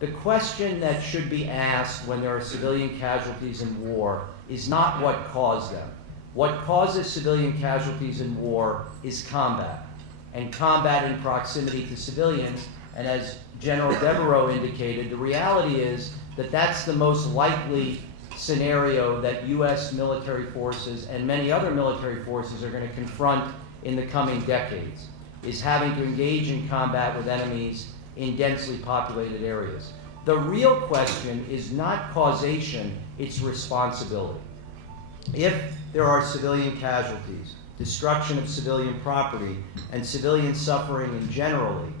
The question that should be asked when there are civilian casualties in war is not what caused them. What causes civilian casualties in war is combat, and combat in proximity to civilians. And as General Devereaux indicated, the reality is that that's the most likely scenario that U.S. military forces and many other military forces are going to confront in the coming decades, is having to engage in combat with enemies in densely populated areas. The real question is not causation, it's responsibility. If there are civilian casualties, destruction of civilian property, and civilian suffering in generally,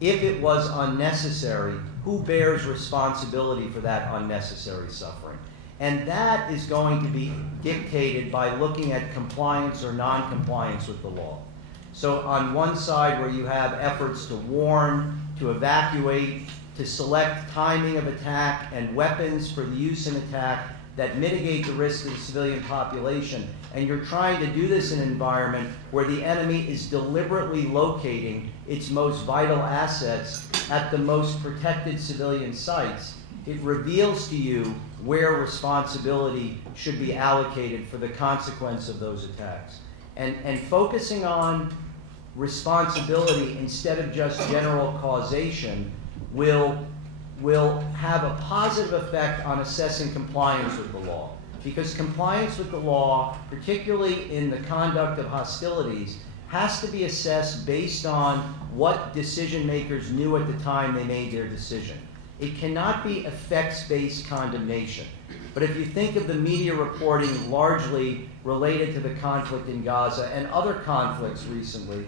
if it was unnecessary, who bears responsibility for that unnecessary suffering? And that is going to be dictated by looking at compliance or non-compliance with the law. So on one side, where you have efforts to warn, to evacuate, to select timing of attack and weapons for the use in attack that mitigate the risk to the civilian population, and you're trying to do this in an environment where the enemy is deliberately locating its most vital assets at the most protected civilian sites, it reveals to you where responsibility should be allocated for the consequence of those attacks. And focusing on responsibility instead of just general causation will have a positive effect on assessing compliance with the law. Because compliance with the law, particularly in the conduct of hostilities, has to be assessed based on what decision makers knew at the time they made their decision. It cannot be effects-based condemnation. But if you think of the media reporting largely related to the conflict in Gaza and other conflicts recently,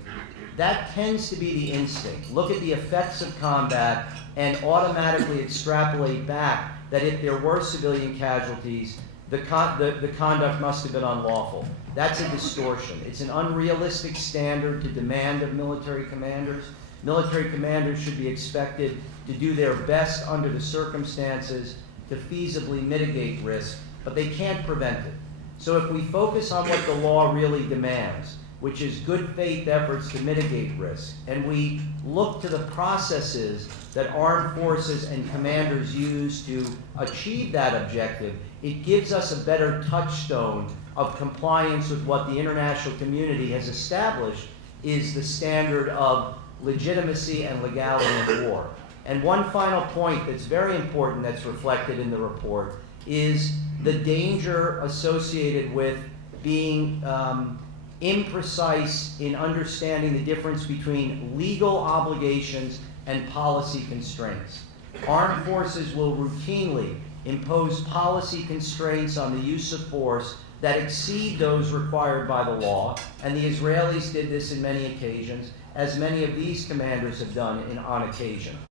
that tends to be the instinct. Look at the effects of combat and automatically extrapolate back that if there were civilian casualties, the conduct must have been unlawful. That's a distortion. It's an unrealistic standard to demand of military commanders. Military commanders should be expected to do their best under the circumstances to feasibly mitigate risk, but they can't prevent it. So if we focus on what the law really demands, which is good faith efforts to mitigate risk, and we look to the processes that armed forces and commanders use to achieve that objective, it gives us a better touchstone of compliance with what the international community has established is the standard of legitimacy and legality in war. And one final point that's very important that's reflected in the report is the danger associated with being imprecise in understanding the difference between legal obligations and policy constraints. Armed forces will routinely impose policy constraints on the use of force that exceed those required by the law, and the Israelis did this in many occasions, as many of these commanders have done on occasion.